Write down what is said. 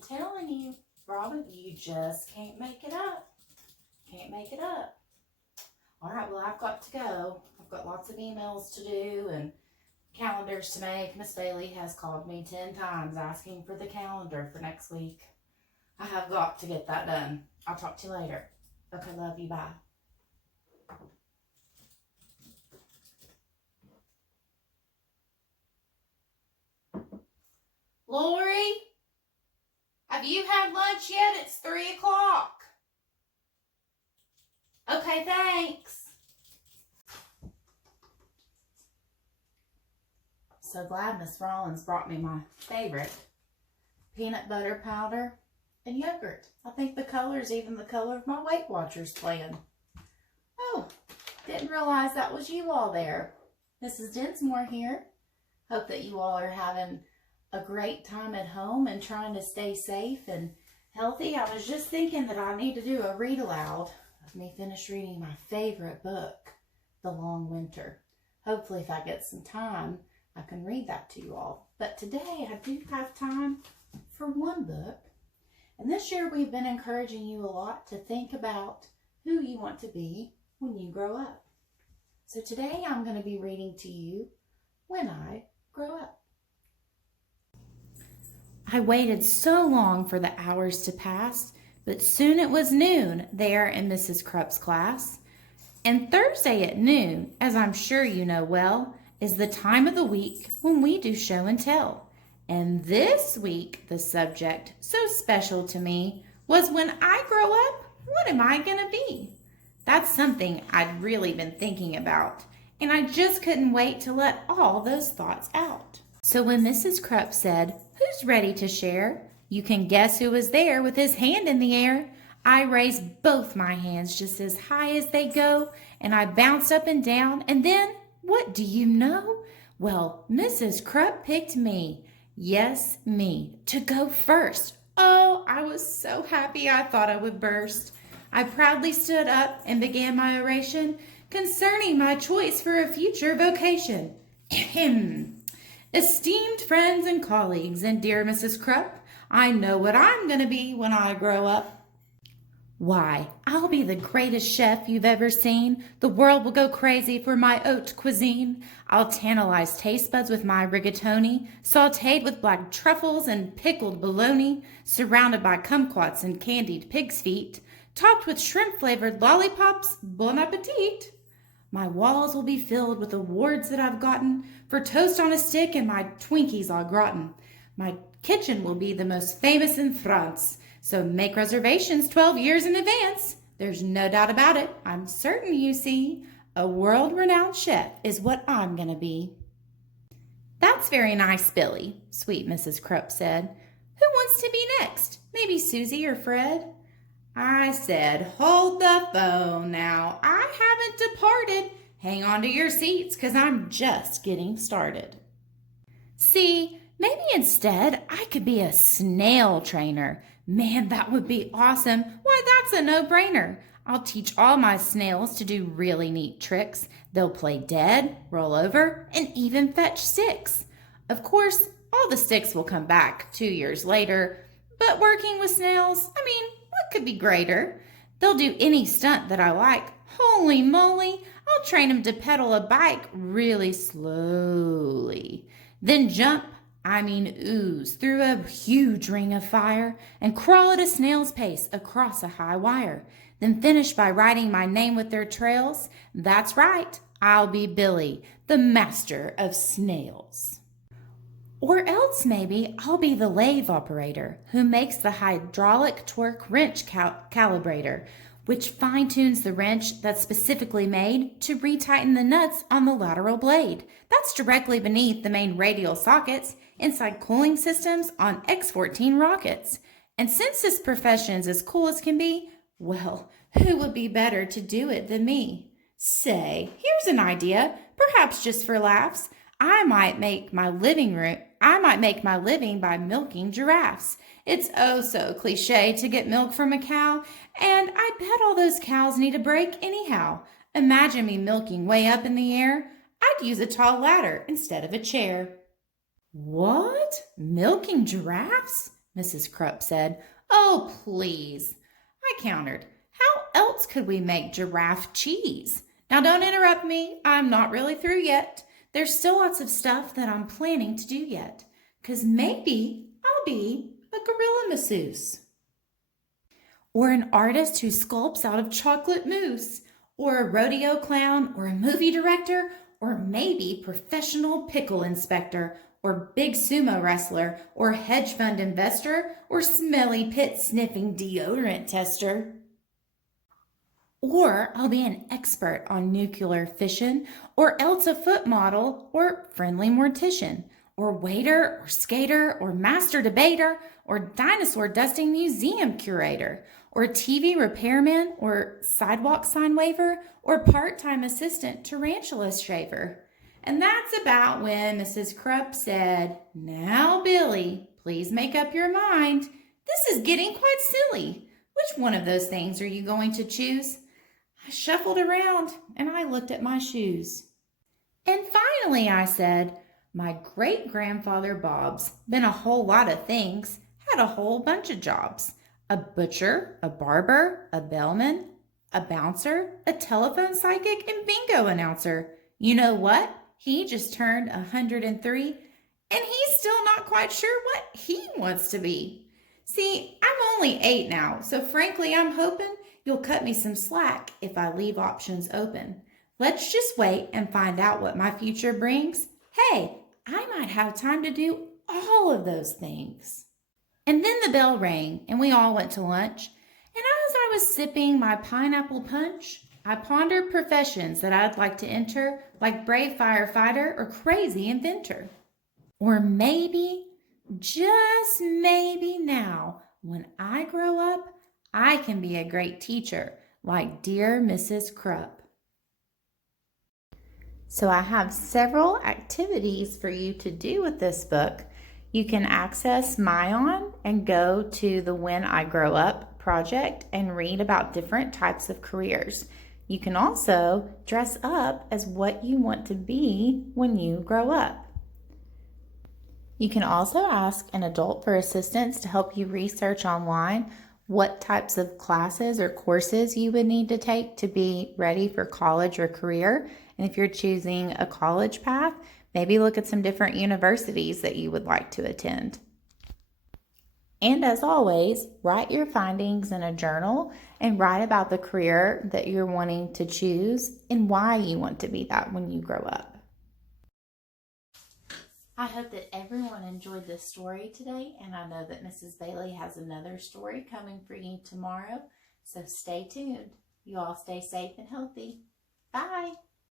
I'm telling you, Robin, you just can't make it up. Can't make it up. All right, well, I've got to go. I've got lots of emails to do and calendars to make. Miss Bailey has called me 10 times asking for the calendar for next week. I have got to get that done. I'll talk to you later. Okay, love you. Bye. Lori, have you had lunch yet? It's 3 o'clock. Okay, thanks. So glad Miss Rollins brought me my favorite peanut butter powder and yogurt. I think the color's even the color of my Weight Watchers plan. Oh, didn't realize that was you all there. Mrs. Dinsmore here. Hope that you all are having a great time at home and trying to stay safe and healthy. I was just thinking that I need to do a read aloud of me finish reading my favorite book, The Long Winter. Hopefully if I get some time, I can read that to you all. But today I do have time for one book. And this year we've been encouraging you a lot to think about who you want to be when you grow up. So today I'm going to be reading to you When I Grow Up. I waited so long for the hours to pass, but soon it was noon there in Mrs. Krupp's class. And Thursday at noon, as I'm sure you know well, is the time of the week when we do show and tell. And this week, the subject, so special to me, was when I grow up, what am I going to be? That's something I'd really been thinking about, and I just couldn't wait to let all those thoughts out. So when Mrs. Krupp said, "Who's ready to share?" you can guess who was there with his hand in the air. I raised both my hands just as high as they go, and I bounced up and down, and then, what do you know? Well, Mrs. Krupp picked me. Yes, me, to go first. Oh, I was so happy I thought I would burst. I proudly stood up and began my oration concerning my choice for a future vocation. Esteemed friends and colleagues, and dear Mrs. Krupp, I know what I'm going to be when I grow up. Why, I'll be the greatest chef you've ever seen. The world will go crazy for my haute cuisine. I'll tantalize taste buds with my rigatoni, sautéed with black truffles and pickled bologna, surrounded by kumquats and candied pig's feet, topped with shrimp-flavored lollipops. Bon appetit! My walls will be filled with awards that I've gotten for toast on a stick and my Twinkies au gratin. My kitchen will be the most famous in France, so make reservations 12 years in advance. There's no doubt about it. I'm certain, you see, a world-renowned chef is what I'm going to be. That's very nice, Billy, sweet Mrs. Krupp said. Who wants to be next? Maybe Susie or Fred? I said, hold the phone now. I haven't departed. Hang on to your seats, 'cause I'm just getting started. See, maybe instead I could be a snail trainer. Man, that would be awesome. Why, that's a no-brainer. I'll teach all my snails to do really neat tricks. They'll play dead, roll over, and even fetch sticks. Of course, all the sticks will come back 2 years later, but working with snails, what could be greater? They'll do any stunt that I like. Holy moly, I'll train them to pedal a bike really slowly. Then ooze through a huge ring of fire and crawl at a snail's pace across a high wire. Then finish by writing my name with their trails. That's right, I'll be Billy, the master of snails. Or else maybe I'll be the lathe operator who makes the hydraulic torque wrench calibrator, which fine-tunes the wrench that's specifically made to retighten the nuts on the lateral blade. That's directly beneath the main radial sockets inside cooling systems on X-14 rockets. And since this profession's as cool as can be, well, who would be better to do it than me? Say, here's an idea, perhaps just for laughs. I might make my living by milking giraffes. It's oh so cliche to get milk from a cow, and I bet all those cows need a break anyhow. Imagine me milking way up in the air. I'd use a tall ladder instead of a chair. What? Milking giraffes? Mrs. Krupp said. Oh, please. I countered. How else could we make giraffe cheese? Now, don't interrupt me. I'm not really through yet. There's still lots of stuff that I'm planning to do yet. 'Cause maybe I'll be a gorilla masseuse. Or an artist who sculpts out of chocolate mousse. Or a rodeo clown. Or a movie director. Or maybe professional pickle inspector. Or big sumo wrestler. Or hedge fund investor. Or smelly pit sniffing deodorant tester. Or I'll be an expert on nuclear fission, or else a foot model, or friendly mortician, or waiter, or skater, or master debater, or dinosaur dusting museum curator, or TV repairman, or sidewalk sign waver, or part-time assistant tarantula shaver. And that's about when Mrs. Krupp said, Now, Billy, please make up your mind. This is getting quite silly. Which one of those things are you going to choose? I shuffled around and I looked at my shoes. And finally I said, my great-grandfather Bob's been a whole lot of things, had a whole bunch of jobs. A butcher, a barber, a bellman, a bouncer, a telephone psychic, and bingo announcer. You know what? He just turned 103 and he's still not quite sure what he wants to be. See, I'm only 8 now, so frankly I'm hoping you'll cut me some slack if I leave options open. Let's just wait and find out what my future brings. Hey, I might have time to do all of those things. And then the bell rang and we all went to lunch. And as I was sipping my pineapple punch, I pondered professions that I'd like to enter, like brave firefighter or crazy inventor. Or maybe, just maybe now, when I grow up, I can be a great teacher, like dear Mrs. Krupp. So I have several activities for you to do with this book. You can access Myon and go to the When I Grow Up project and read about different types of careers. You can also dress up as what you want to be when you grow up. You can also ask an adult for assistance to help you research online what types of classes or courses you would need to take to be ready for college or career. And if you're choosing a college path, maybe look at some different universities that you would like to attend. And as always, write your findings in a journal and write about the career that you're wanting to choose and why you want to be that when you grow up. I hope that everyone enjoyed this story today, and I know that Mrs. Bailey has another story coming for you tomorrow, so stay tuned. You all stay safe and healthy. Bye.